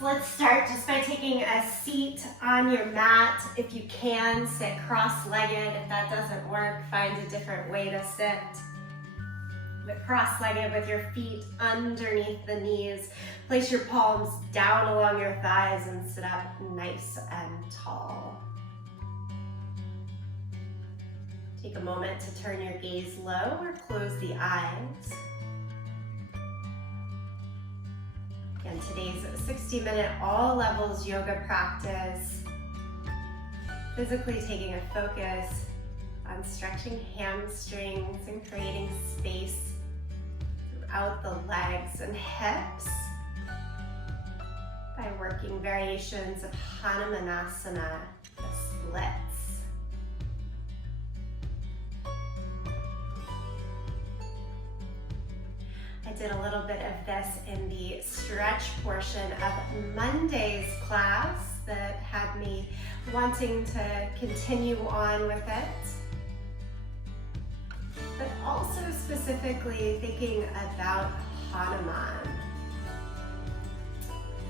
So let's start just by taking a seat on your mat. If you can, sit cross-legged. If that doesn't work, find a different way to sit. But cross-legged with your feet underneath the knees. Place your palms down along your thighs and sit up nice and tall. Take a moment to turn your gaze low or close the eyes. Again, today's 60-minute all levels yoga practice. Physically taking a focus on stretching hamstrings and creating space throughout the legs and hips by working variations of Hanumanasana, the splits. I did a little bit of this in the stretch portion of Monday's class that had me wanting to continue on with it. But also specifically thinking about Hanuman,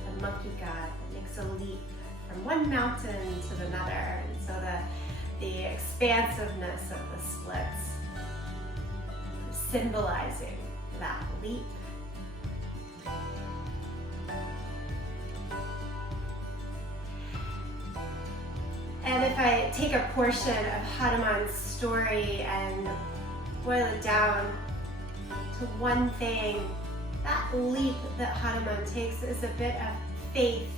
the monkey god that makes a leap from one mountain to another. And so the expansiveness of the splits symbolizing that leap. And if I take a portion of Hanuman's story and boil it down to one thing, that leap that Hanuman takes is a bit of faith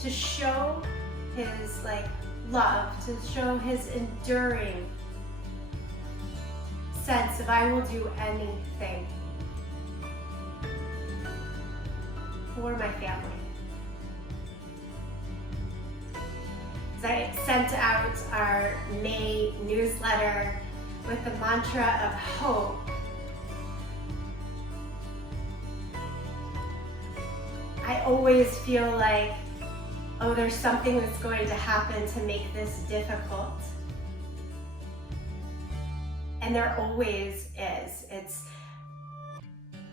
to show his love, to show his enduring sense of I will do anything for my family. As I sent out our May newsletter with the mantra of hope, I always feel like, oh, there's something that's going to happen to make this difficult. And there always is. It's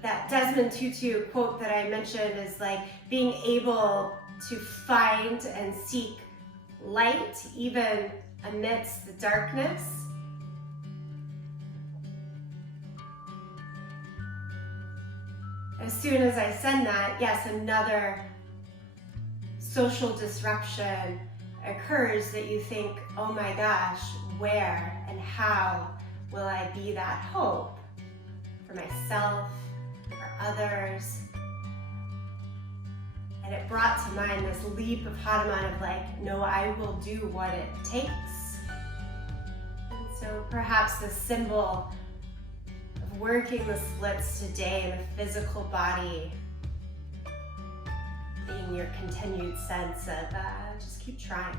that Desmond Tutu quote that I mentioned is like being able to find and seek light even amidst the darkness. As soon as I send that, yes, another social disruption occurs that you think, oh my gosh, where and how will I be that hope for myself, for others? And it brought to mind this leap of Hanuman of like, no, I will do what it takes. And so perhaps the symbol of working the splits today in the physical body being your continued sense of just keep trying,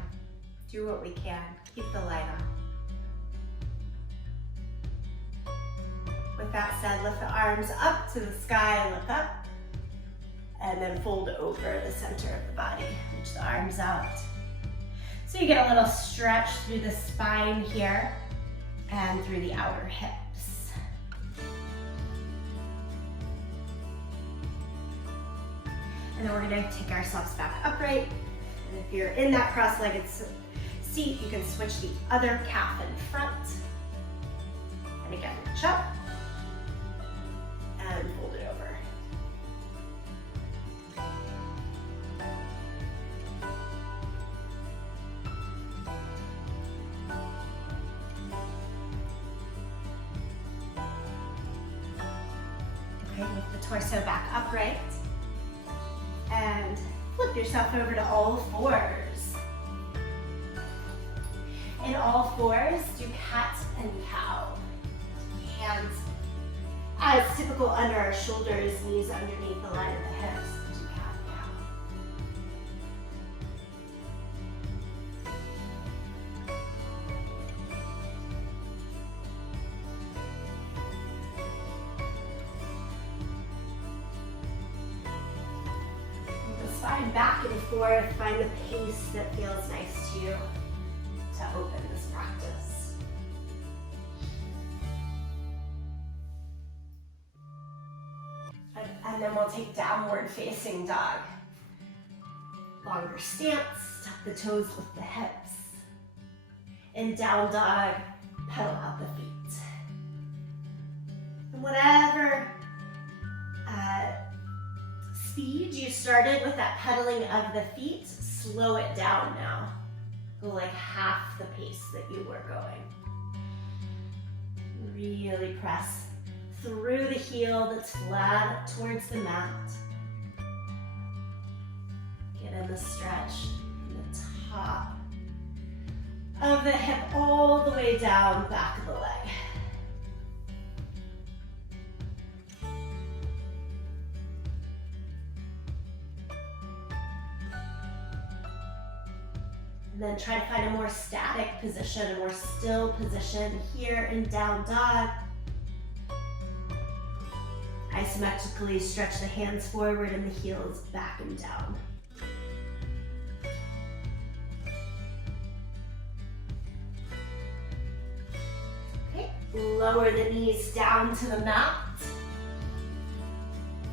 do what we can, keep the light on. With that said, lift the arms up to the sky, look up, and then fold over the center of the body. Reach the arms out. So you get a little stretch through the spine here and through the outer hips. And then we're gonna take ourselves back upright. And if you're in that cross-legged seat, you can switch the other calf in front. And again, reach up and fold it over. Okay, lift the torso back upright and flip yourself over to all fours. In all fours, do cat and cow. Hands as typical under our shoulders, knees underneath the line of the hips. Do cat and cow. Move the spine back and forth. Find the pace that feels nice to you to open this practice. And then we'll take downward facing dog. Longer stance, tuck the toes with the hips. In down dog, pedal out the feet. And whatever speed you started with that pedaling of the feet, slow it down now. Go like half the pace that you were going. Really press through the heel that's flat towards the mat. Get in the stretch from the top of the hip all the way down back of the leg. And then try to find a more static position, a more still position here in down dog. Isometrically stretch the hands forward and the heels back and down. Okay, lower the knees down to the mat.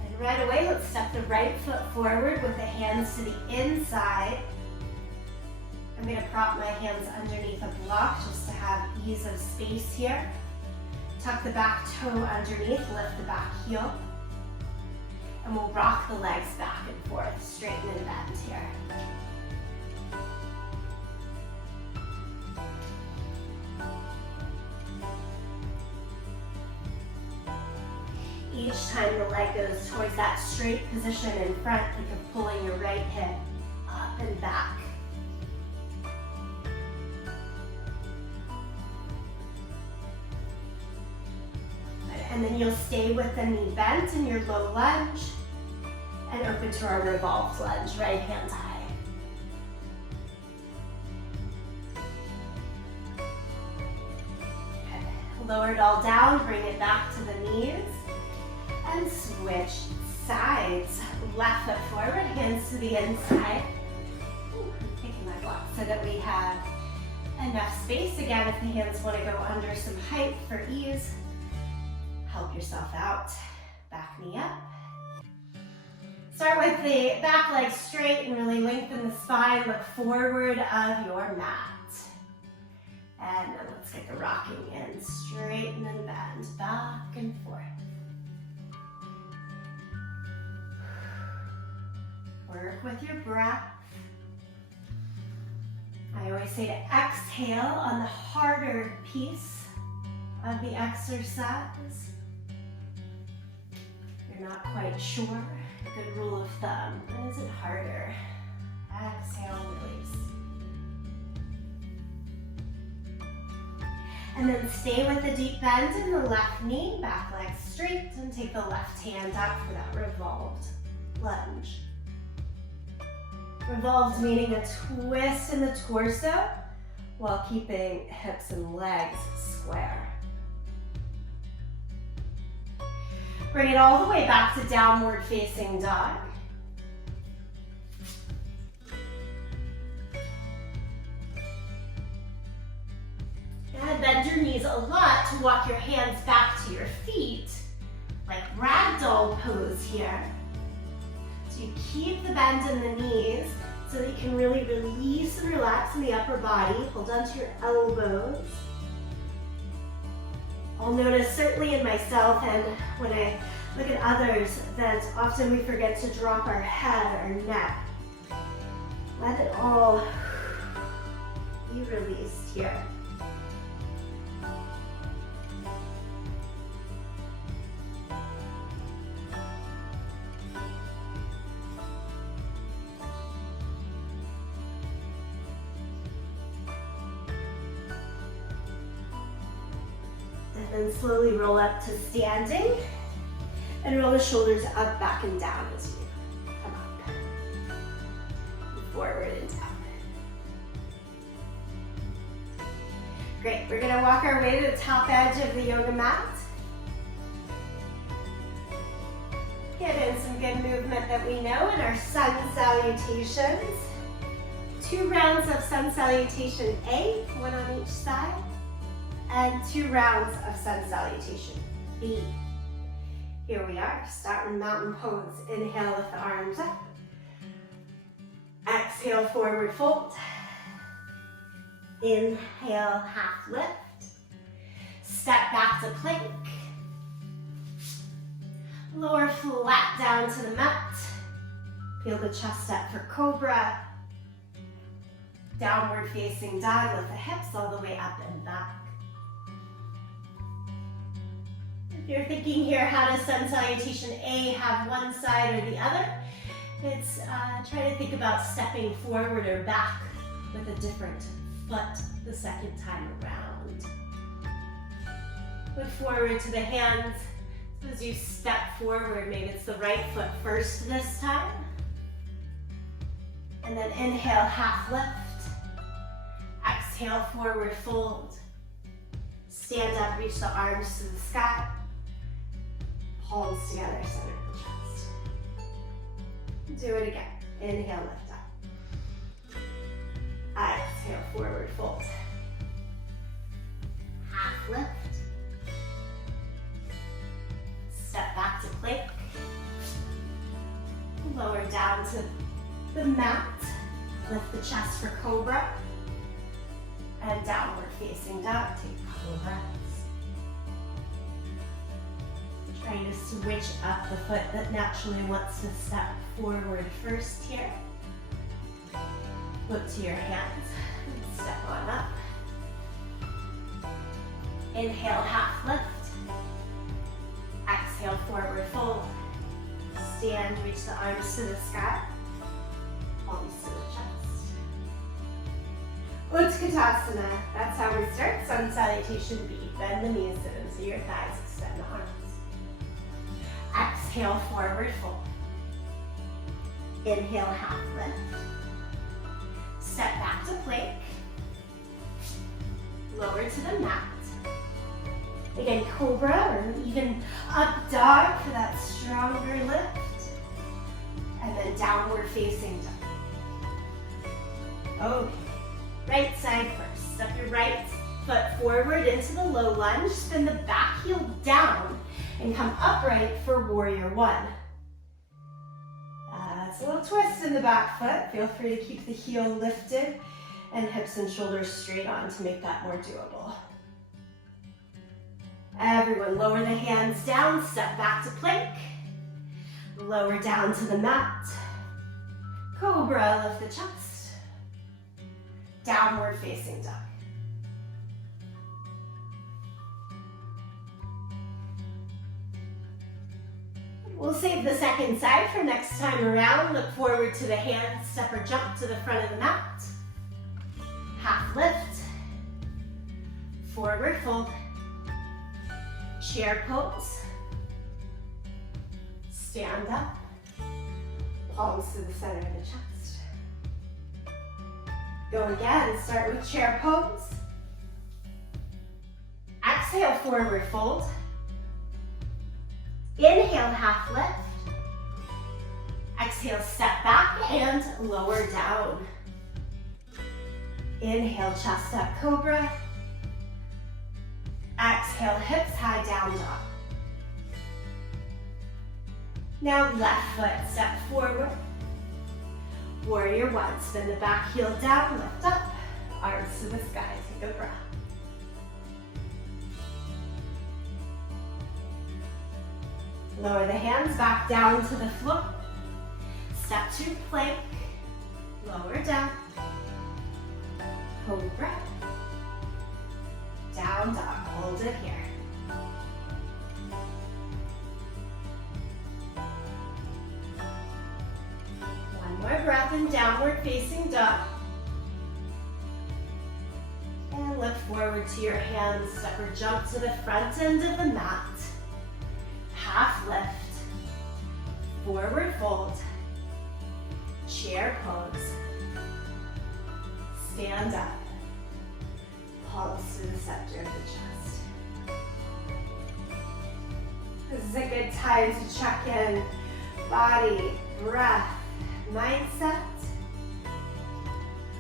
And right away, let's step the right foot forward with the hands to the inside. I'm going to prop my hands underneath a block just to have ease of space here. Tuck the back toe underneath, lift the back heel. And we'll rock the legs back and forth, straighten and bend here. Each time the leg goes towards that straight position in front, think of pulling your right hip up and back. And then you'll stay with the knee bent in your low lunge and open to our revolved lunge, right hand high. Okay. Lower it all down, bring it back to the knees and switch sides. Left foot forward, hands to the inside. Ooh, I'm taking my block so that we have enough space. Again, if the hands want to go under some height for ease, help yourself out. Back knee up. Start with the back leg straight and really lengthen the spine. Look forward of your mat. And then let's get the rocking in. Straighten and bend. Back and forth. Work with your breath. I always say to exhale on the harder piece of the exercise. You're not quite sure, good rule of thumb, when is it harder? Exhale, release. And then stay with the deep bend in the left knee, back leg straight, and take the left hand up for that revolved lunge. Revolved meaning a twist in the torso while keeping hips and legs square. Bring it all the way back to downward facing dog. And bend your knees a lot to walk your hands back to your feet, like ragdoll pose here. So you keep the bend in the knees so that you can really release and relax in the upper body. Hold on to your elbows. I'll notice certainly in myself and when I look at others that often we forget to drop our head, our neck. Let it all be released here. And slowly roll up to standing and roll the shoulders up, back, and down as you come up. Forward and down. Great, we're gonna walk our way to the top edge of the yoga mat. Get in some good movement that we know in our sun salutations. 2 rounds of sun salutation A, 1 on each side. And 2 rounds of sun salutation B. Here we are, start in mountain pose. Inhale with the arms up. Exhale. Exhale, forward fold. Inhale, half lift. Step back to plank. Lower flat down to the mat. Peel the chest up for cobra. Downward facing dog, lift the hips all the way up and back. If you're thinking here, how does sun salutation A have one side or the other? It's try to think about stepping forward or back with a different foot the second time around. Look forward to the hands. So as you step forward, maybe it's the right foot first this time. And then inhale, half lift. Exhale, forward fold. Stand up, reach the arms to the sky. Palms together, center the chest. Do it again. Inhale, lift up. Exhale, forward fold. Half lift. Step back to plank. Lower down to the mat. Lift the chest for cobra. And downward facing dog. Take a couple of breaths. Trying to switch up the foot that naturally wants to step forward first here. Look to your hands and step on up. Inhale, half lift. Exhale, forward fold. Stand, reach the arms to the sky. Palms to the chest. Utkatasana. That's how we start. Sun salutation B. Bend the knees into your thighs. Extend the arms. Exhale, forward fold. Inhale, half lift. Step back to plank. Lower to the mat. Again, cobra or even up dog for that stronger lift. And then downward facing dog. Okay. Right side first. Step your right foot forward into the low lunge. Spin the back heel down and come upright for warrior one. That's a little twist in the back foot. Feel free to keep the heel lifted and hips and shoulders straight on to make that more doable. Everyone, lower the hands down, step back to plank. Lower down to the mat. Cobra, lift the chest. Downward facing dog. We'll save the second side for next time around. Look forward to the hands, step or jump to the front of the mat. Half lift. Forward fold. Chair pose. Stand up. Palms to the center of the chest. Go again. Start with chair pose. Exhale, forward fold. Inhale, half lift. Exhale, step back and lower down. Inhale, chest up, cobra. Exhale, hips high, down dog. Now left foot, step forward. Warrior one, spin the back heel down, lift up. Arms to the sky, take a breath. Lower the hands back down to the floor. Step to plank. Lower down. Cobra. Down dog. Hold it here. One more breath in downward facing dog. And look forward to your hands. Step or jump to the front end of the mat. Half lift, forward fold, chair pose, stand up, palms to the center of the chest. This is a good time to check in body, breath, mindset.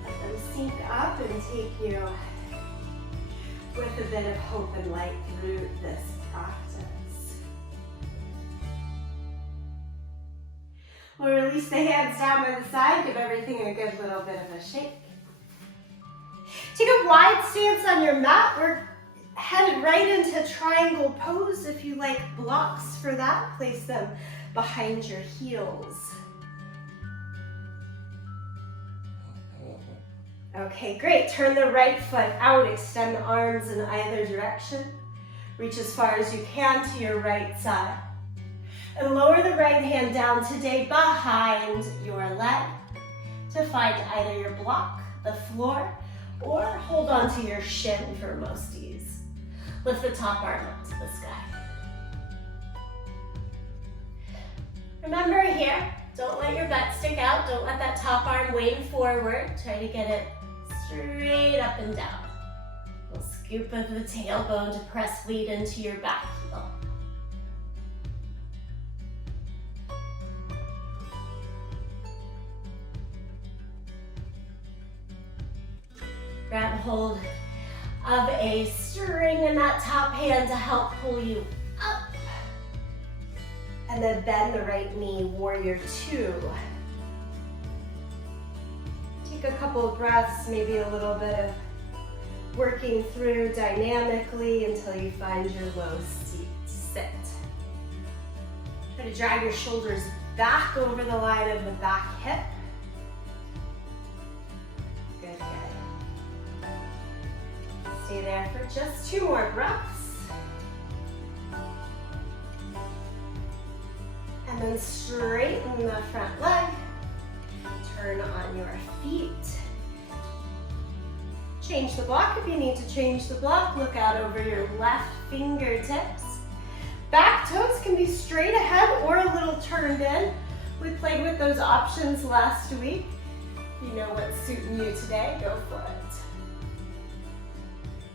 Let them sync up and take you with a bit of hope and light through this practice. We'll release release the hands down by the side. Give everything a good little bit of a shake. Take a wide stance on your mat. We're headed right into triangle pose. If you like blocks for that, place them behind your heels. Okay, great. Turn the right foot out. Extend the arms in either direction. Reach as far as you can to your right side. And lower the right hand down today behind your leg to find either your block, the floor, or hold on to your shin for most ease. Lift the top arm up to the sky. Remember here, don't let your butt stick out. Don't let that top arm wane forward. Try to get it straight up and down. A little scoop of the tailbone to press weight into your back heel. Grab hold of a string in that top hand to help pull you up. And then bend the right knee, warrior two. Take a couple of breaths, maybe a little bit of working through dynamically until you find your low sit. Try to drag your shoulders back over the line of the back hip. Good, good. Stay there for just 2 more breaths. And then straighten the front leg. Turn on your feet. Change the block if you need to change the block. Look out over your left fingertips. Back toes can be straight ahead or a little turned in. We played with those options last week. You know what's suiting you today, go for it.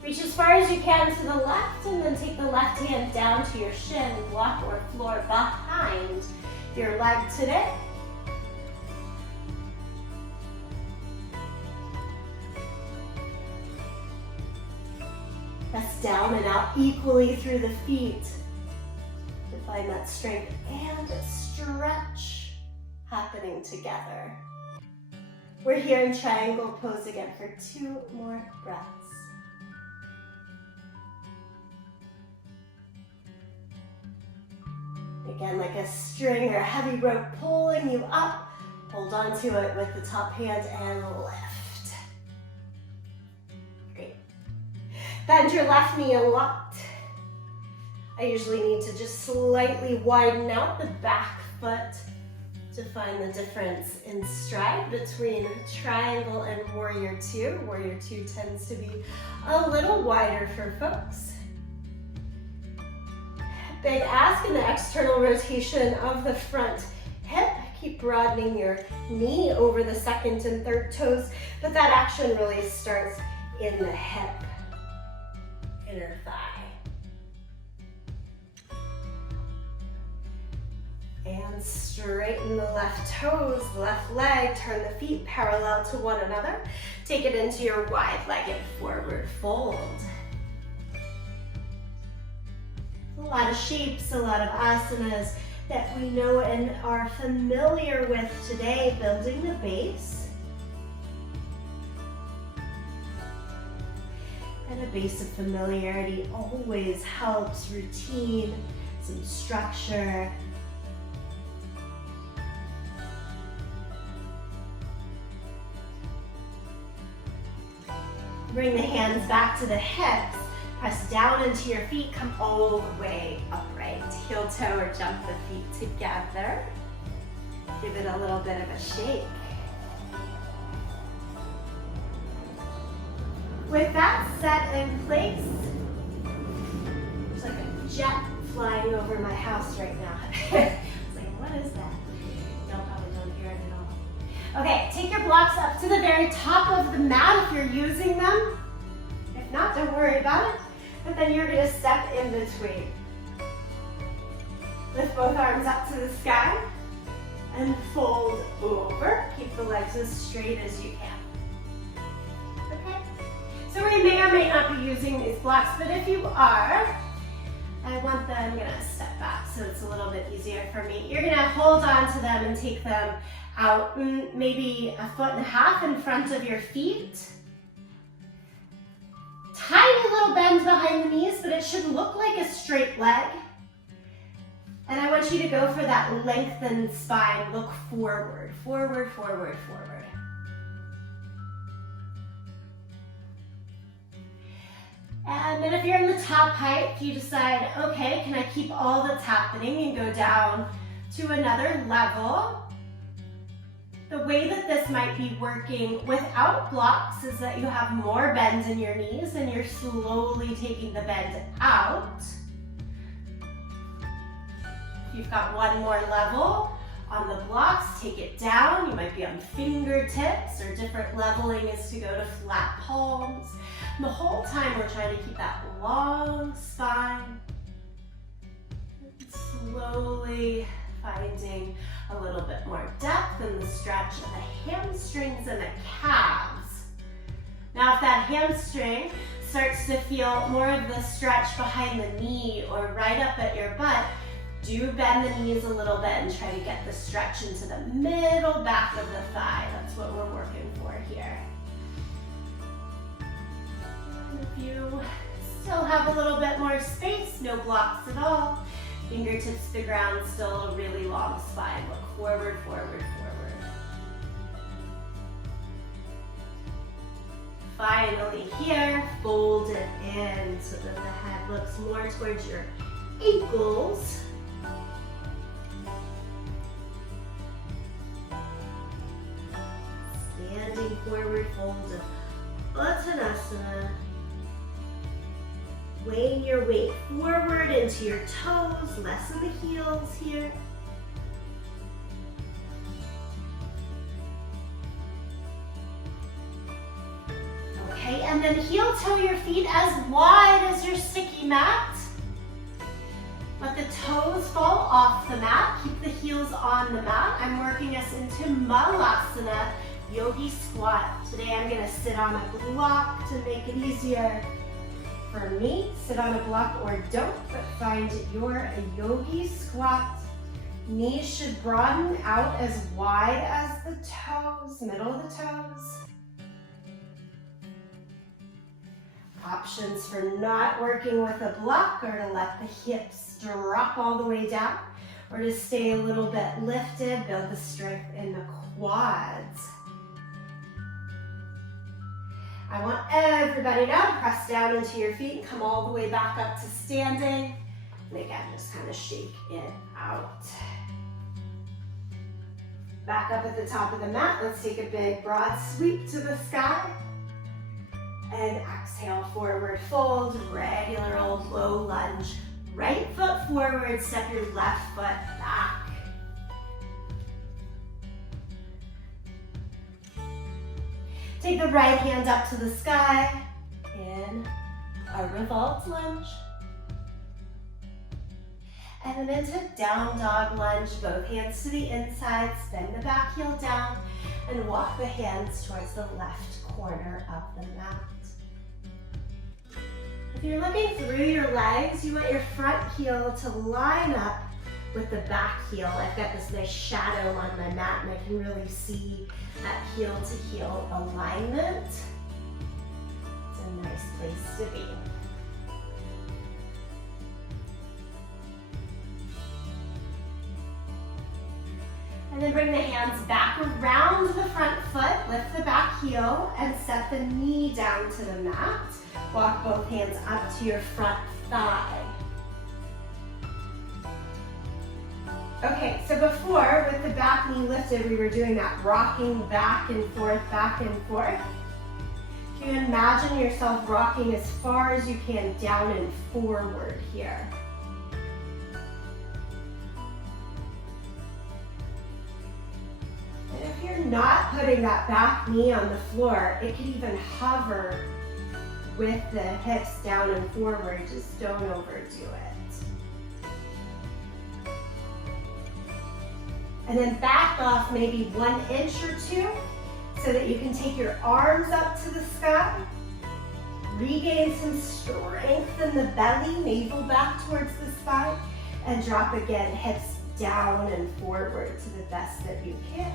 Reach as far as you can to the left and then take the left hand down to your shin, block or floor behind your leg today. Press down and out equally through the feet to find that strength and stretch happening together. We're here in triangle pose again for 2 more breaths. Again, like a string or a heavy rope pulling you up. Hold on to it with the top hand and lift. Great. Bend your left knee a lot. I usually need to just slightly widen out the back foot to find the difference in stride between triangle and warrior two. Warrior two tends to be a little wider for folks. Big ask in the external rotation of the front hip. Keep broadening your knee over the second and third toes, but that action really starts in the hip, inner thigh. And straighten the left toes, left leg, turn the feet parallel to one another. Take it into your wide-legged forward fold. A lot of shapes, a lot of asanas that we know and are familiar with today, building the base. And a base of familiarity always helps, routine, some structure. Bring the hands back to the hips. Press down into your feet, come all the way upright. Heel toe or jump the feet together. Give it a little bit of a shake. With that set in place, there's like a jet flying over my house right now. I was like, what is that? Y'all probably don't hear it at all. Okay, take your blocks up to the very top of the mat if you're using them. If not, don't worry about it. But then you're gonna step in between. Lift both arms up to the sky and fold over. Keep the legs as straight as you can. Okay? So we may or may not be using these blocks, but if you are, I'm gonna step back so so it's a little bit easier for me. You're gonna hold on to them and take them out maybe 1.5 feet in front of your feet. Tiny little bend behind the knees, but it should look like a straight leg. And I want you to go for that lengthened spine. Look forward, forward, forward, forward. And then if you're in the top height, you decide, okay, can I keep all that's happening and go down to another level? The way that this might be working without blocks is that you have more bend in your knees and you're slowly taking the bend out. If you've got one more level on the blocks, take it down. You might be on fingertips, or different leveling is to go to flat palms. And the whole time we're trying to keep that long spine. Slowly finding a little bit more depth in the stretch of the hamstrings and the calves. Now if that hamstring starts to feel more of the stretch behind the knee or right up at your butt, do bend the knees a little bit and try to get the stretch into the middle back of the thigh. That's what we're working for here. And if you still have a little bit more space, no blocks at all, fingertips to the ground, still a really long spine. Look forward, forward, forward. Finally here, fold it in so that the head looks more towards your ankles. Standing forward fold of Hanumanasana. Weighing your weight forward into your toes, less in the heels here. Okay, and then heel toe your feet as wide as your sticky mat. Let the toes fall off the mat. Keep the heels on the mat. I'm working us into Malasana, yogi squat. Today I'm gonna sit on a block to make it easier for me. Sit on a block or don't, but find your yogi squat. Knees should broaden out as wide as the toes, middle of the toes. Options for not working with a block are to let the hips drop all the way down, or to stay a little bit lifted, build the strength in the quads. I want everybody now to press down into your feet and come all the way back up to standing. And again, just kind of shake it out. Back up at the top of the mat. Let's take a big broad sweep to the sky. And exhale, forward fold, regular old low lunge. Right foot forward, step your left foot back. Take the right hand up to the sky in a revolved lunge. And then into down dog lunge, both hands to the inside, bend the back heel down, and walk the hands towards the left corner of the mat. If you're looking through your legs, you want your front heel to line up with the back heel. I've got this nice shadow on my mat and I can really see that heel to heel alignment. It's a nice place to be. And then bring the hands back around the front foot, lift the back heel, and set the knee down to the mat. Walk both hands up to your front thigh. Okay, so before, with the back knee lifted, we were doing that rocking back and forth, back and forth. If you imagine yourself rocking as far as you can down and forward here. And if you're not putting that back knee on the floor, it could even hover with the hips down and forward. Just don't overdo it. And then back off maybe 1 inch or 2 so that you can take your arms up to the sky. Regain some strength in the belly, navel back towards the spine, And drop again, hips down and forward to the best that you can.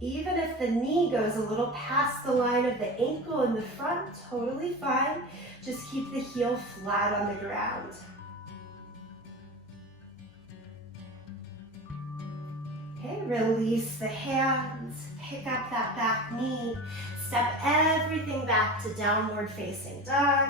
Even if the knee goes a little past the line of the ankle in the front, totally fine. Just keep the heel flat on the ground. Okay, release the hands, pick up that back knee, step everything back to downward facing dog.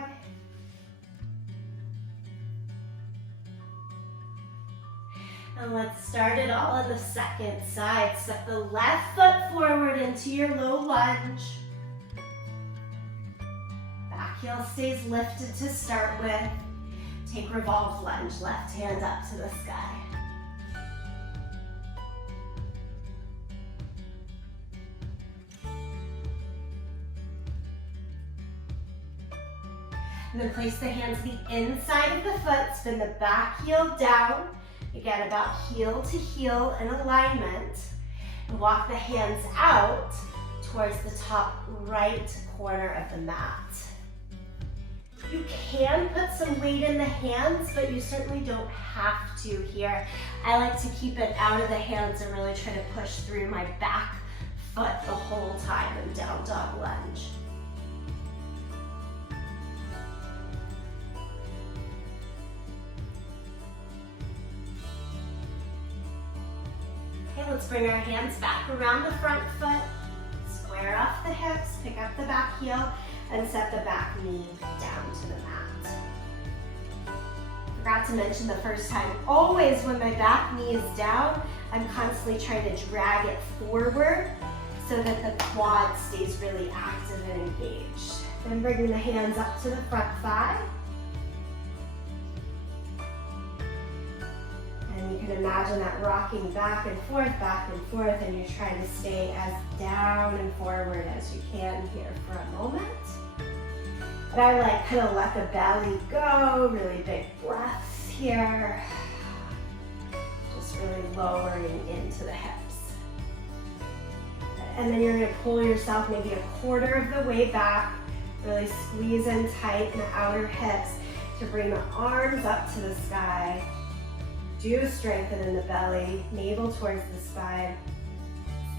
And let's start it all on the second side. Step the left foot forward into your low lunge. Back heel stays lifted to start with. Take revolved lunge, left hand up to the sky. And then place the hands to the inside of the foot, spin the back heel down. Again, about heel to heel in alignment. And walk the hands out towards the top right corner of the mat. You can put some weight in the hands, but you certainly don't have to here. I like to keep it out of the hands and really try to push through my back foot the whole time in down dog lunge. Okay, let's bring our hands back around the front foot, square off the hips, pick up the back heel, and set the back knee down to the mat. Forgot to mention the first time, always when my back knee is down, I'm constantly trying to drag it forward so that the quad stays really active and engaged. Then bringing the hands up to the front thigh. And you can imagine that rocking back and forth, and you're trying to stay as down and forward as you can here for a moment. And I like kind of let the belly go, really big breaths here. Just really lowering into the hips. And then you're gonna pull yourself maybe a quarter of the way back, really squeeze in tight in the outer hips to bring the arms up to the sky. Do strengthen in the belly, navel towards the spine.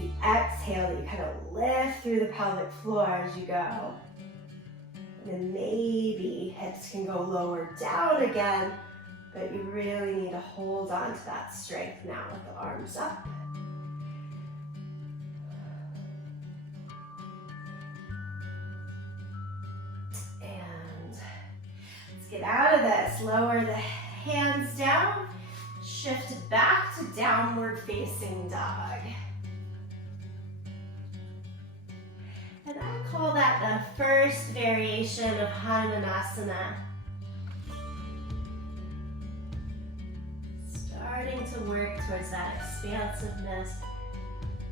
It's the exhale that you kind of lift through the pelvic floor as you go. And then maybe hips can go lower down again, but you really need to hold on to that strength now with the arms up. And let's get out of this. Lower the hands down. Shift back to downward facing dog. And I call that the first variation of Hanumanasana. Starting to work towards that expansiveness,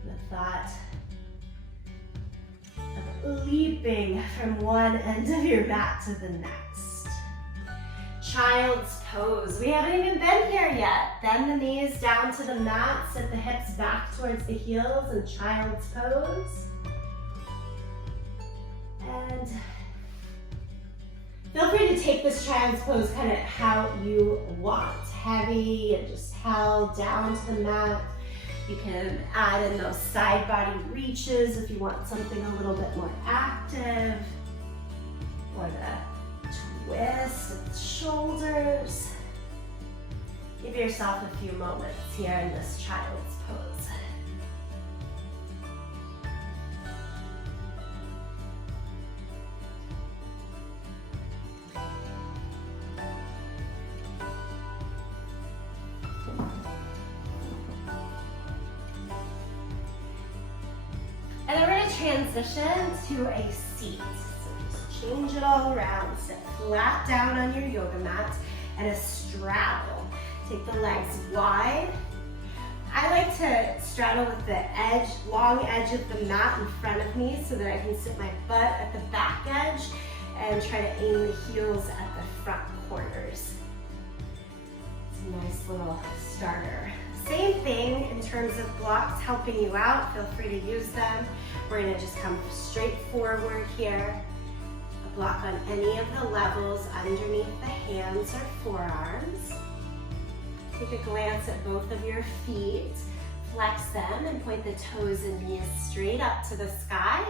the thought of leaping from one end of your mat to the next. Child's pose. We haven't even been here yet. Bend the knees down to the mat, set the hips back towards the heels in child's pose. And feel free to take this child's pose kind of how you want. Heavy and just held down to the mat. You can add in those side body reaches if you want something a little bit more active. Or the twist of the shoulders. Give yourself a few moments here in this child's pose. And then we're going to transition to a seat. Change it all around. Sit flat down on your yoga mat and a straddle. Take the legs wide. I like to straddle with the edge, long edge of the mat in front of me so that I can sit my butt at the back edge and try to aim the heels at the front corners. It's a nice little starter. Same thing in terms of blocks helping you out. Feel free to use them. We're going to just come straight forward here. Block on any of the levels underneath the hands or forearms. Take a glance at both of your feet. Flex them and point the toes and knees straight up to the sky.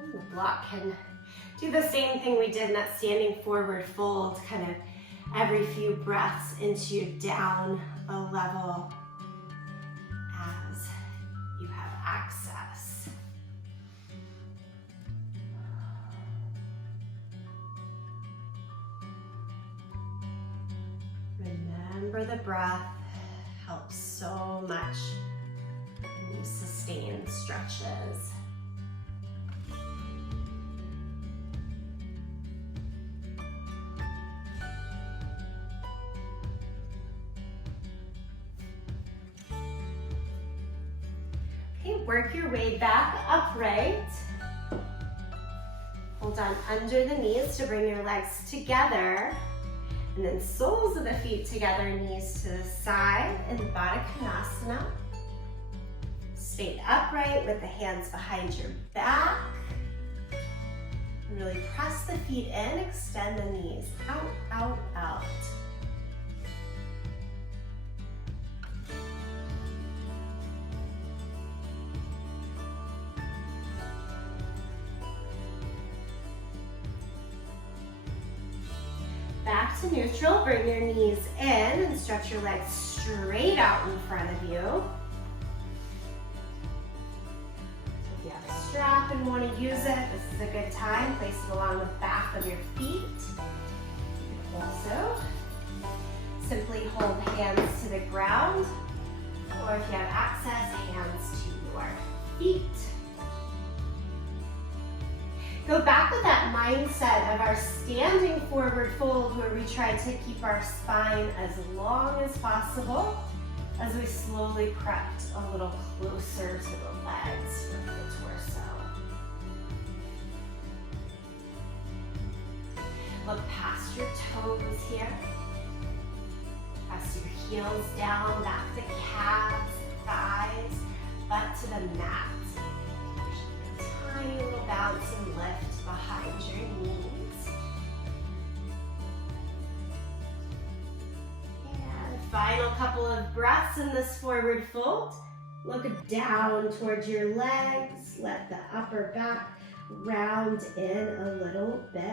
And the block can do the same thing we did in that standing forward fold, kind of every few breaths into you down a level as you have access. Remember, the breath helps so much in these sustained stretches. Okay, work your way back upright. Hold on under the knees to bring your legs together. And then soles of the feet together, knees to the side in Baddha Konasana. Stay upright with the hands behind your back. And really press the feet in, extend the knees out, out, out. Back to neutral, bring your knees in and stretch your legs straight out in front of you. If you have a strap and want to use it, this is a good time. Place it along the back of your feet. You can also simply hold hands to the ground, or if you have access, hands to your feet. Go back with that mindset of our standing forward fold where we try to keep our spine as long as possible as we slowly crept a little closer to the legs with the torso. Look past your toes here. Press your heels down, back the calves, thighs, butt to the mat. Tiny little bounce and lift behind your knees. And final couple of breaths in this forward fold. Look down towards your legs. Let the upper back round in a little bit.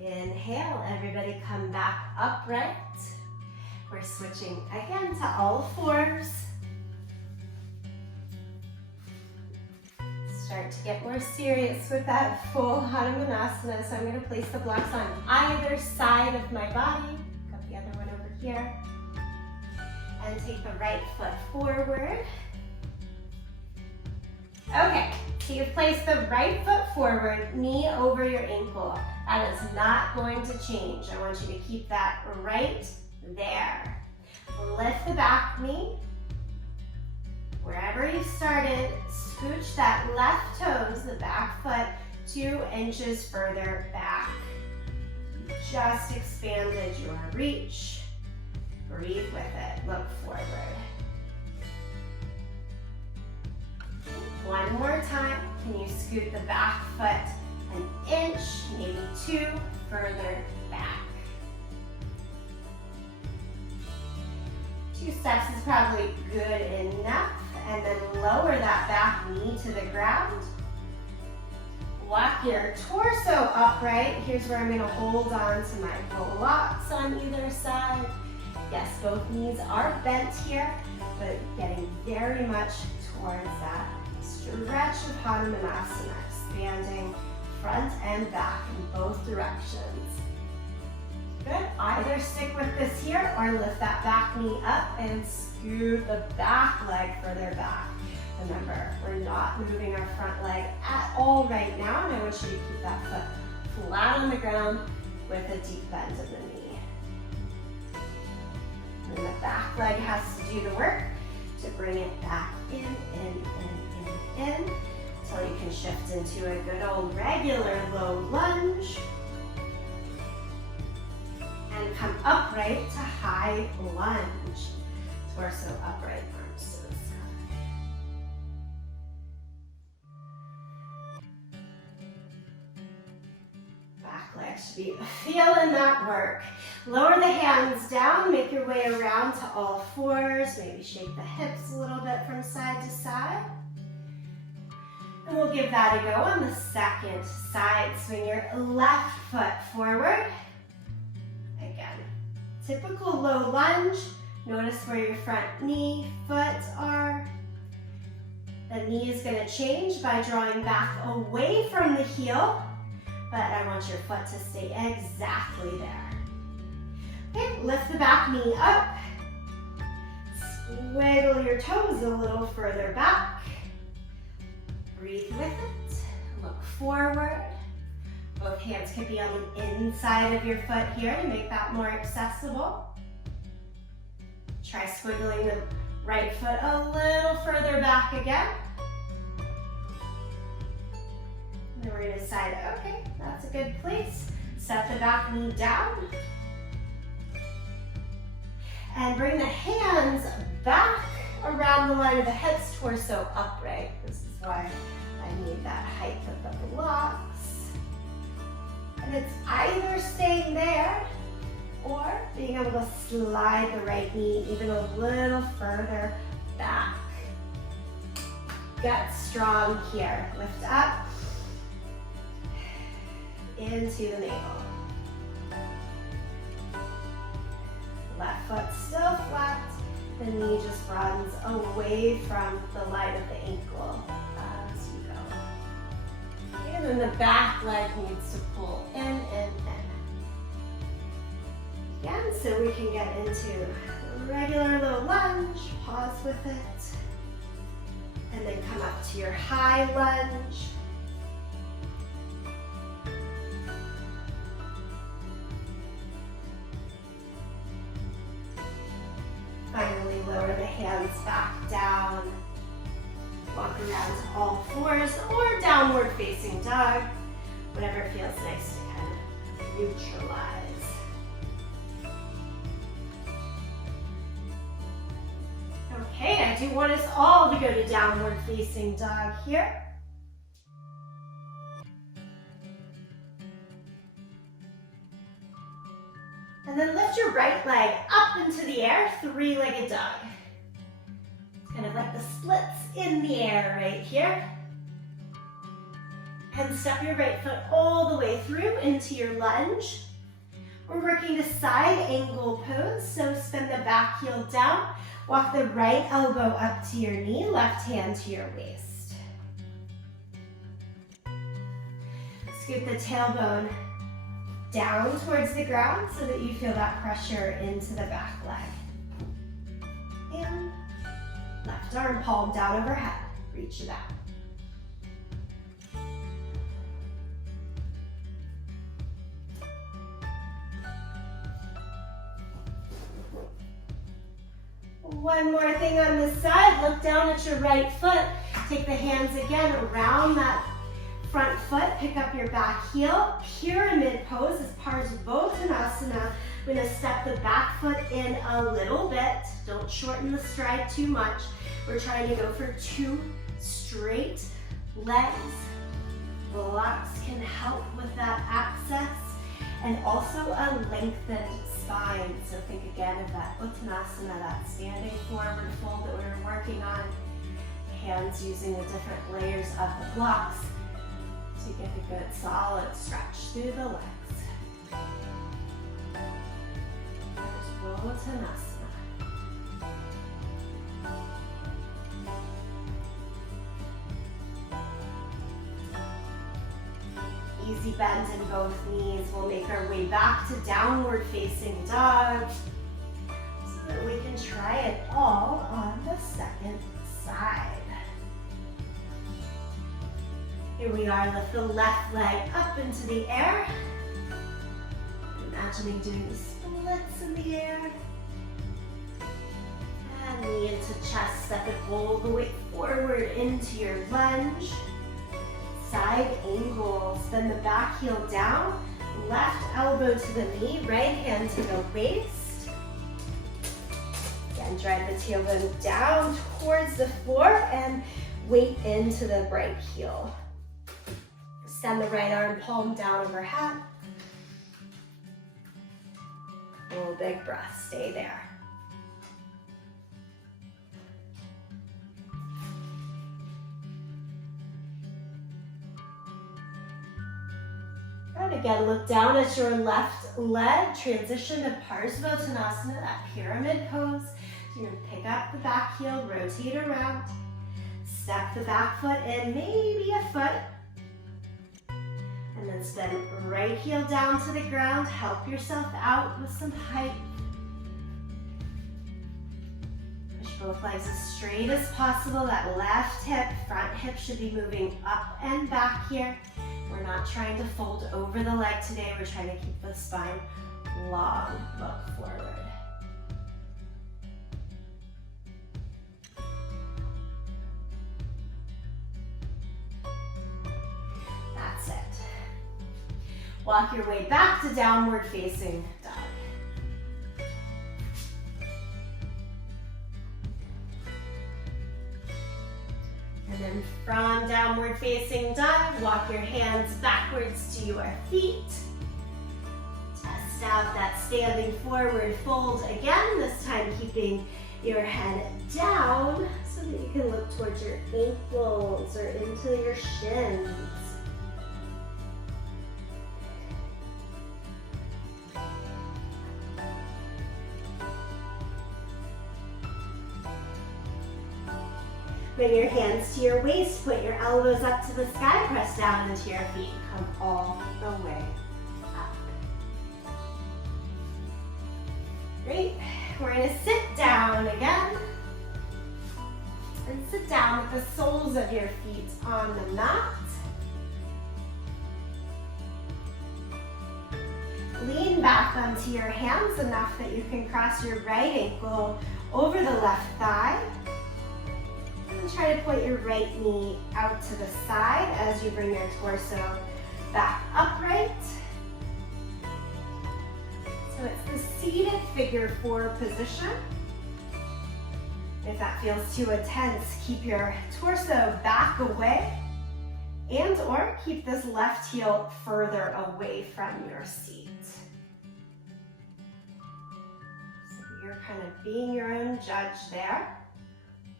Inhale, everybody come back upright. We're switching again to all fours. Start to get more serious with that full Hanumanasana. So I'm going to place the blocks on either side of my body. Got the other one over here. And take the right foot forward. Okay, so you've placed the right foot forward, knee over your ankle. That is not going to change. I want you to keep that right there. Lift the back knee. Wherever you started, scooch that left toes, the back foot, 2 inches further back. You just expanded your reach. Breathe with it. Look forward. One more time. Can you scoot the back foot an inch, maybe 2 further back? 2 steps is probably good enough. And then lower that back knee to the ground. Walk your torso upright. Here's where I'm going to hold on to my blocks on either side. Yes, both knees are bent here, but getting very much towards that stretch of Hanumanasana, expanding front and back in both directions. Good. Either stick with this here or lift that back knee up and scoot the back leg further back. Remember, we're not moving our front leg at all right now, and I want you to keep that foot flat on the ground with a deep bend in the knee. And then the back leg has to do the work to bring it back in, until you can shift into a good old regular low lunge. come upright to high lunge. Torso upright, arms to the sky. Back leg should be feeling that work. Lower the hands down, make your way around to all fours. Maybe shake the hips a little bit from side to side. And we'll give that a go on the second side. Swing your left foot forward. Again, typical low lunge. Notice where your front knee, foot are. The knee is going to change by drawing back away from the heel, but I want your foot to stay exactly there. Okay, lift the back knee up. Wiggle your toes a little further back. Breathe with it. Look forward. Both hands could be on the inside of your foot here to make that more accessible. Try squiggling the right foot a little further back again. And then we're going to decide, okay, that's a good place. Set the back knee down. And bring the hands back around the line of the hips, torso upright. This is why I need that height of the blocks. And it's either staying there or being able to slide the right knee even a little further back. Gut strong here. Lift up into the navel. Left foot still flat. The knee just runs away from the line of the ankle as you go. And then the back leg needs to pull in and in. Again, so we can get into regular low lunge, pause with it, and then come up to your high lunge. Finally, lower the hands back down. Walk around to all fours or downward facing dog, whatever feels nice to kind of neutralize. Okay, I do want us all to go to downward facing dog here. And then lift your right leg up into the air, three-legged dog. It's kind of like the splits in the air right here. And step your right foot all the way through into your lunge. We're working a side angle pose, so spin the back heel down. Walk the right elbow up to your knee, left hand to your waist. Scoot the tailbone down towards the ground so that you feel that pressure into the back leg. And left arm palm down overhead. Reach it out. One more thing on this side, look down at your right foot. Take the hands again around that front foot, pick up your back heel. Pyramid pose is Hanumanasana. I'm gonna step the back foot in a little bit. Don't shorten the stride too much. We're trying to go for 2 straight legs. Blocks can help with that access. And also a lengthened spine. So think again of that Uttanasana, that standing forward fold that we were working on. Hands using the different layers of the blocks to get a good solid stretch through the legs. There's Uttanasana. Easy bend in both knees. We'll make our way back to downward facing dog so that we can try it all on the second side. Here we are, lift the left leg up into the air. Imagining doing the splits in the air. And knee into chest, step it all the way forward into your lunge. Side angle, spin the back heel down, Left elbow to the knee, right hand to the waist. Again, drive the tailbone down towards the floor and weight into the right heel. Send the right arm palm down overhead. Little big breath, stay there. And again, look down at your left leg, transition to Parsvottanasana, that pyramid pose. So you're gonna pick up the back heel, rotate around, step the back foot in, maybe a foot, and then send right heel down to the ground. Help yourself out with some height. Push both legs as straight as possible. That left hip, front hip should be moving up and back here. We're not trying to fold over the leg today. We're trying to keep the spine long. Look forward. That's it. Walk your way back to downward facing dog. And then from downward facing dog, walk your hands backwards to your feet. Test out that standing forward fold again, this time keeping your head down so that you can look towards your ankles or into your shins. Bring your hands to your waist, put your elbows up to the sky, press down into your feet, come all the way up. Great, we're gonna sit down again. And sit down with the soles of your feet on the mat. Lean back onto your hands enough that you can cross your right ankle over the left thigh. And try to point your right knee out to the side as you bring your torso back upright. So it's the seated figure 4 position. If that feels too intense, keep your torso back away and or keep this left heel further away from your seat. So you're kind of being your own judge there.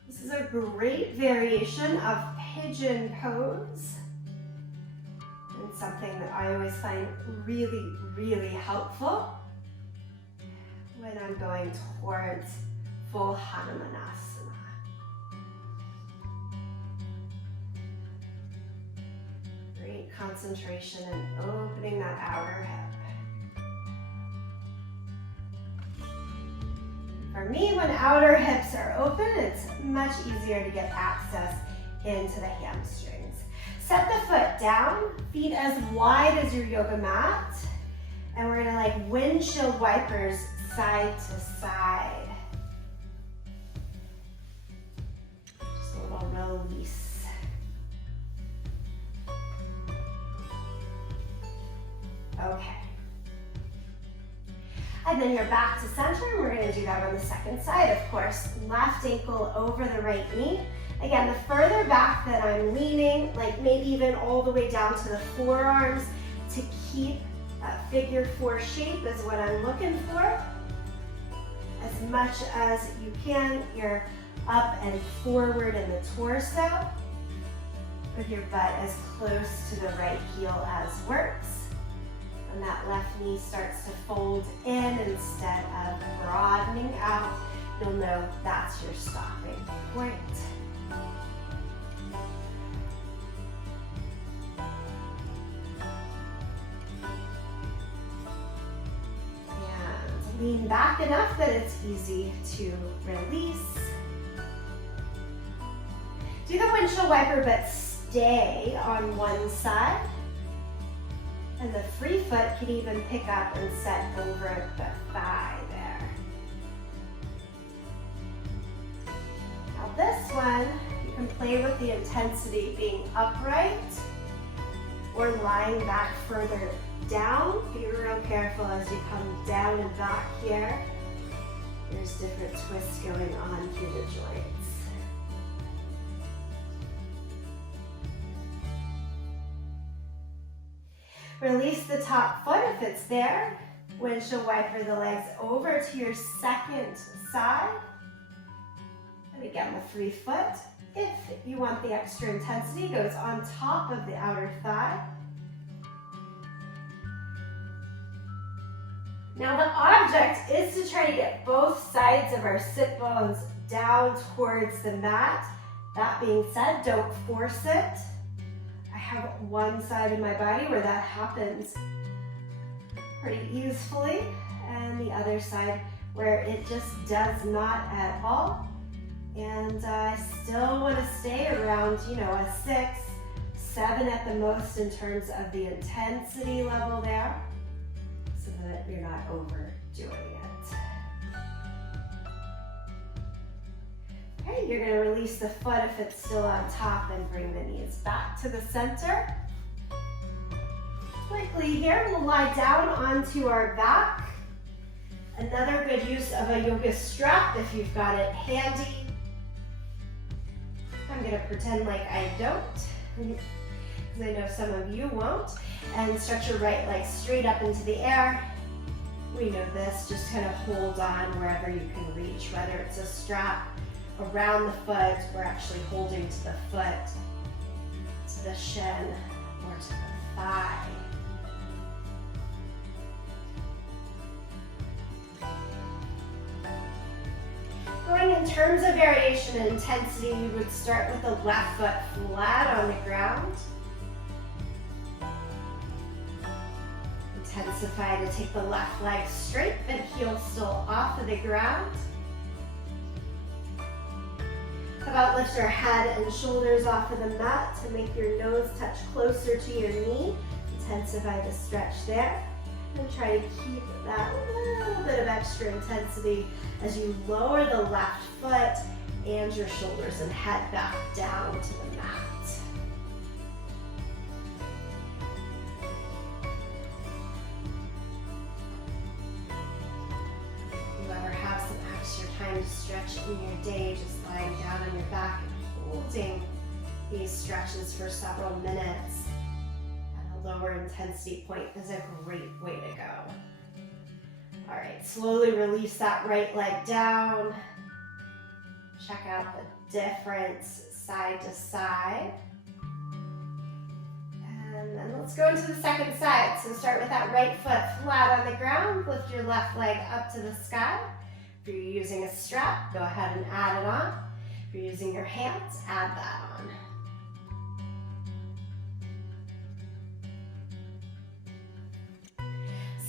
This is a great variation of pigeon pose and something that I always find really, really helpful when I'm going towards full Hanumanasana. Great concentration and opening that outer hip. For me, when outer hips are open, it's much easier to get access into the hamstrings. Set the foot down, feet as wide as your yoga mat, and we're gonna like windshield wipers side to side. Just a little release. Okay. And then you're back to center, and we're gonna do that on the second side, of course. Left ankle over the right knee. Again, the further back that I'm leaning, like maybe even all the way down to the forearms to keep that figure 4 shape is what I'm looking for. As much as you can, you're up and forward in the torso with your butt as close to the right heel as works. And that left knee starts to fold in instead of broadening out, you'll know that's your stopping point. And lean back enough that it's easy to release. Do the windshield wiper, but stay on one side. And the free foot can even pick up and set over the thigh there. Now this one, you can play with the intensity being upright or lying back further down. Be real careful as you come down and back here. There's different twists going on through the joints. Release the top foot if it's there. Windshield wiper the legs over to your second side. And again, the free foot, if you want the extra intensity, goes on top of the outer thigh. Now the object is to try to get both sides of our sit bones down towards the mat. That being said, don't force it. I have one side of my body where that happens pretty easily, and the other side where it just does not at all. And I still want to stay around, a 6, 7 at the most in terms of the intensity level there, so that you're not overdoing it. Okay, you're going to release the foot if it's still on top and bring the knees back to the center. Quickly here, we'll lie down onto our back. Another good use of a yoga strap if you've got it handy. I'm going to pretend like I don't, because I know some of you won't. And stretch your right leg straight up into the air. We know this, just kind of hold on wherever you can reach, whether it's a strap around the foot or actually holding to the foot, to the shin, or to the thigh. Going in terms of variation and intensity, we would start with the left foot flat on the ground. Intensify to take the left leg straight, but heel still off of the ground. How about lift your head and shoulders off of the mat to make your nose touch closer to your knee. Intensify the stretch there. And try to keep that little bit of extra intensity as you lower the left foot and your shoulders and head back down to the mat. If you ever have some extra time to stretch in your day, just lying down on your back and holding these stretches for several minutes. Lower intensity point is a great way to go. All right, slowly release that right leg down. Check out the difference side to side. And then let's go into the second side. So start with that right foot flat on the ground. Lift your left leg up to the sky. If you're using a strap, go ahead and add it on. If you're using your hands, add that on.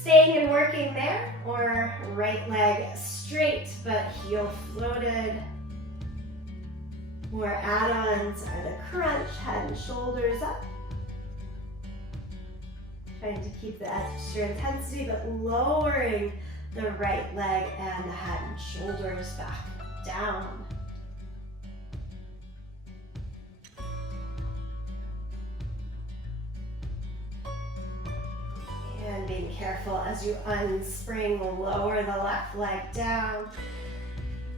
Staying and working there, or right leg straight but heel floated. More add-ons are the crunch, head and shoulders up. Trying to keep the extra intensity but lowering the right leg and the head and shoulders back down. And being careful as you unspring, lower the left leg down.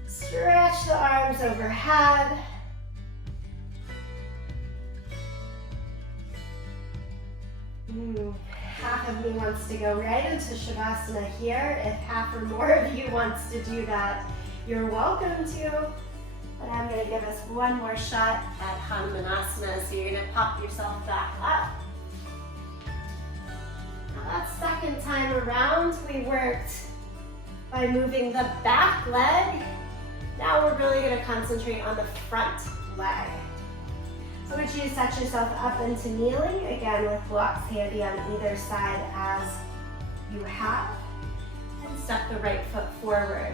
Stretch the arms overhead. Half of me wants to go right into Shavasana here. If half or more of you wants to do that, you're welcome to. But I'm going to give us one more shot at Hanumanasana. So you're going to pop yourself back up. That second time around, we worked by moving the back leg. Now we're really going to concentrate on the front leg. So would you set yourself up into kneeling, again with blocks handy on either side as you have, and step the right foot forward.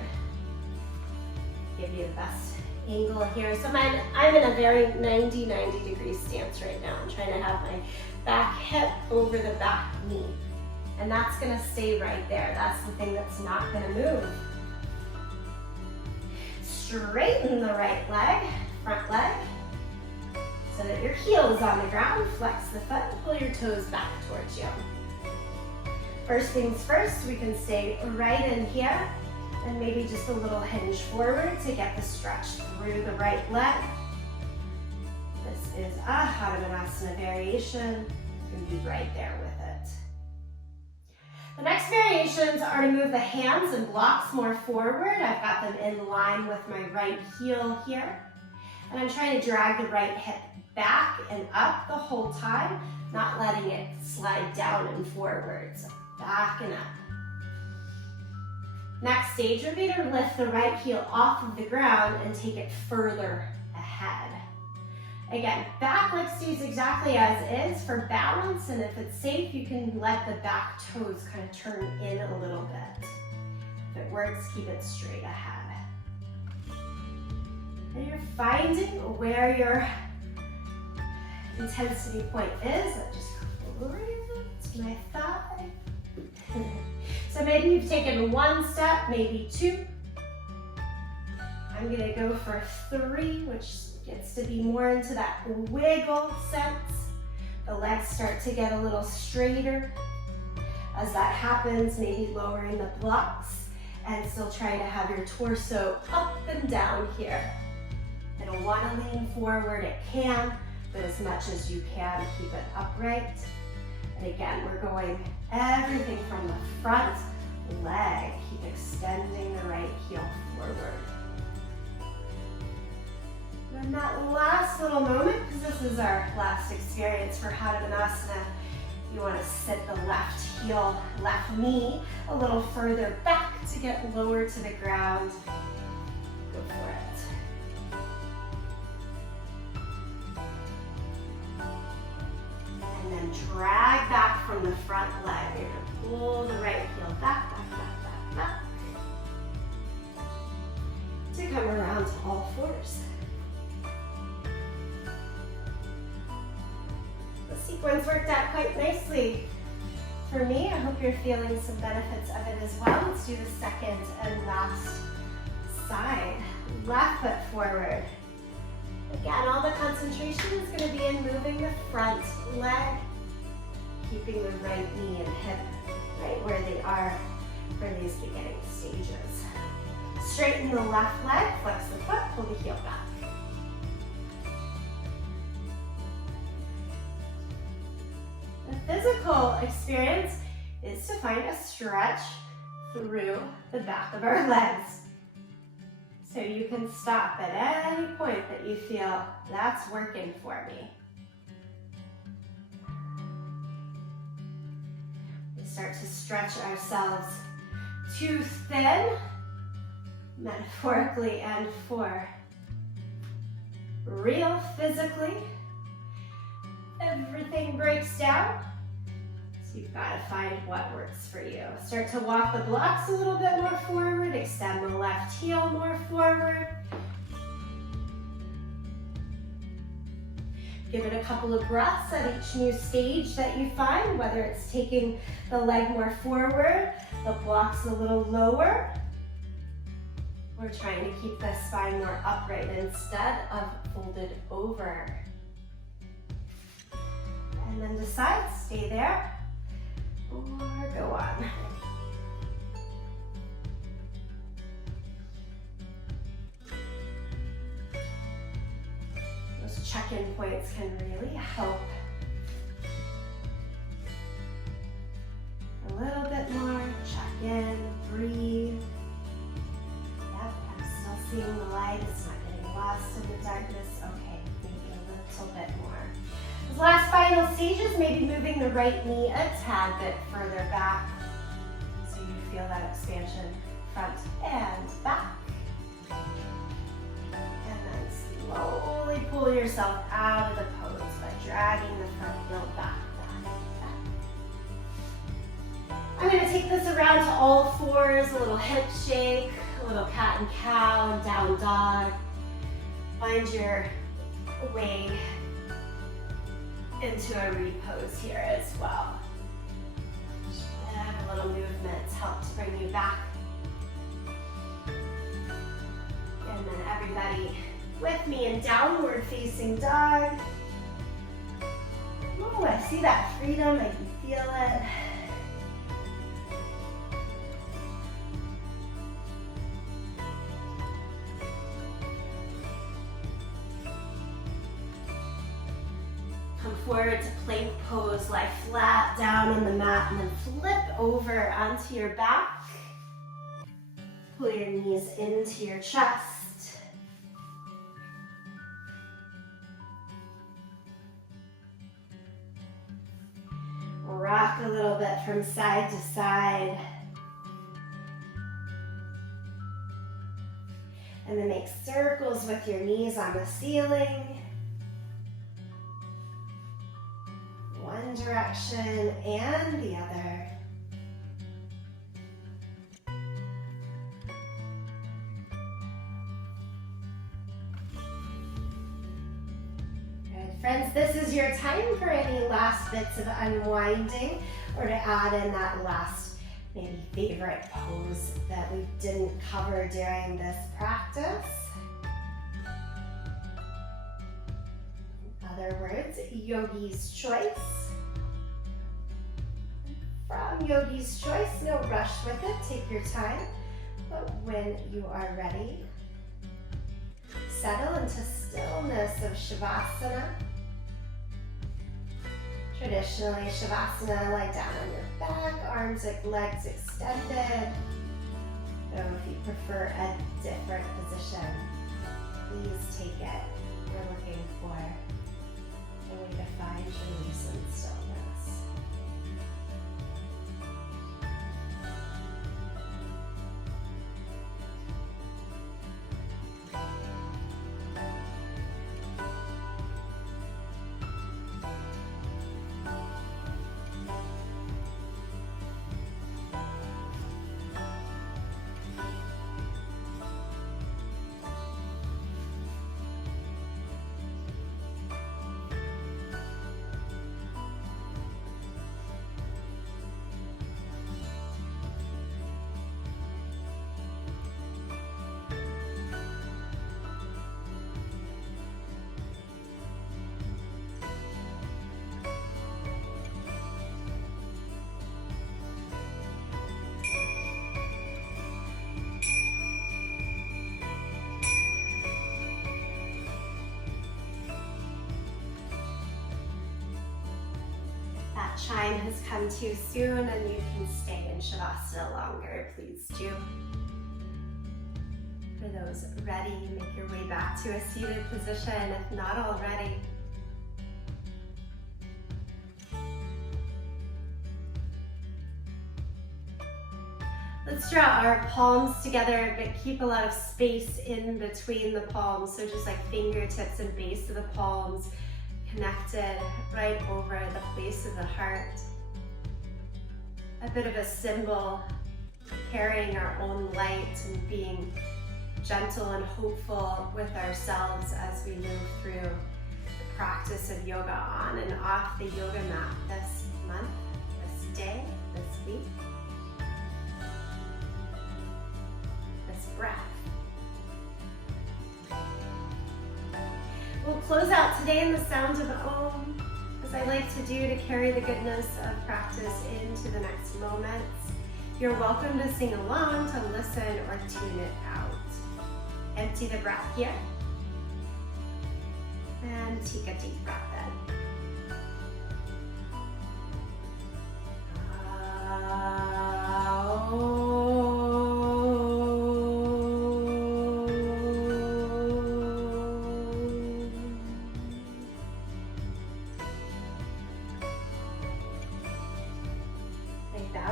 Give you the best angle here. So I'm in a very 90 degree stance right now. I'm trying to have my back hip over the back knee. And that's going to stay right there. That's the thing that's not going to move. Straighten the right leg, front leg, so that your heel is on the ground. Flex the foot, pull your toes back towards you. First things first, we can stay right in here and maybe just a little hinge forward to get the stretch through the right leg. This is a Hanumanasana variation. You can be right there with it. The next variations are to move the hands and blocks more forward. I've got them in line with my right heel here. And I'm trying to drag the right hip back and up the whole time, not letting it slide down and forward. So back and up. Next stage would be to lift the right heel off of the ground and take it further ahead. Again, back leg stays exactly as is for balance, and if it's safe, you can let the back toes kind of turn in a little bit. If it works, keep it straight ahead. And you're finding where your intensity point is. I just breathe it, my thigh. So maybe you've taken one step, maybe two. I'm gonna go for 3, which gets to be more into that wiggle sense. The legs start to get a little straighter. As that happens, maybe lowering the blocks and still trying to have your torso up and down here. It'll want to lean forward, it can, but as much as you can, keep it upright. And again, we're going everything from the front leg. Keep extending the right heel forward. And that last little moment, because this is our last experience for Hanumanasana, you want to sit the left heel, left knee a little further back to get lower to the ground. Go for it. And then drag back from the front leg. You're going to pull the right heel back, back, back, back, back. To come around to all fours. Sequence worked out quite nicely for me. I hope you're feeling some benefits of it as well. Let's do the second and last side. Left foot forward. Again, all the concentration is going to be in moving the front leg, keeping the right knee and hip right where they are for these beginning stages. Straighten the left leg, flex the foot, pull the heel back. The physical experience is to find a stretch through the back of our legs. So you can stop at any point that you feel that's working for me. We start to stretch ourselves too thin, metaphorically and for real physically. Everything breaks down, so you've got to find what works for you. Start to walk the blocks a little bit more forward, extend the left heel more forward. Give it a couple of breaths at each new stage that you find, whether it's taking the leg more forward, the blocks a little lower. We're trying to keep the spine more upright instead of folded over. And then decide, stay there, or go on. Those check-in points can really help. A little bit more, check in, breathe. Yep, I'm still seeing the light, it's not getting lost in the darkness. Okay, maybe a little bit more. Those last final stages, maybe moving the right knee a tad bit further back so you feel that expansion front and back. And then slowly pull yourself out of the pose by dragging the front heel back, back, back. I'm going to take this around to all fours, a little hip shake, a little cat and cow, down dog. Find your way into a repose here as well. And a little movements help to bring you back. And then everybody with me in downward facing dog. Oh, I see that freedom, I can feel it. forward to plank pose. Lie flat down on the mat and then flip over onto your back. Pull your knees into your chest. Rock a little bit from side to side. And then make circles with your knees on the ceiling. One direction and the other. Good. Friends, this is your time for any last bits of unwinding or to add in that last maybe favorite pose that we didn't cover during this practice. In other words, yogi's choice. From yogi's choice, no rush with it, take your time, but when you are ready, settle into stillness of Shavasana. Traditionally, Shavasana, lie down on your back, arms like legs extended. So if you prefer a different position, please take it. We're looking for a way to find release and stillness. Chime has come too soon and you can stay in Shavasana longer, please do. For those ready, make your way back to a seated position if not already. Let's draw our palms together, but keep a lot of space in between the palms. So just like fingertips and base of the palms connected right over the place of the heart. A bit of a symbol, carrying our own light and being gentle and hopeful with ourselves as we move through the practice of yoga on and off the yoga mat this month, this day, this week. This breath. We'll close out today in the sound of Om, as I like to do to carry the goodness of practice into the next moments. You're welcome to sing along, to listen, or tune it out. Empty the breath here. And take a deep breath in.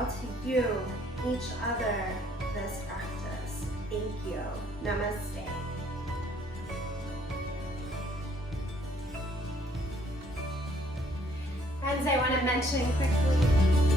To you, each other, this practice. Thank you. Namaste. Friends, I want to mention quickly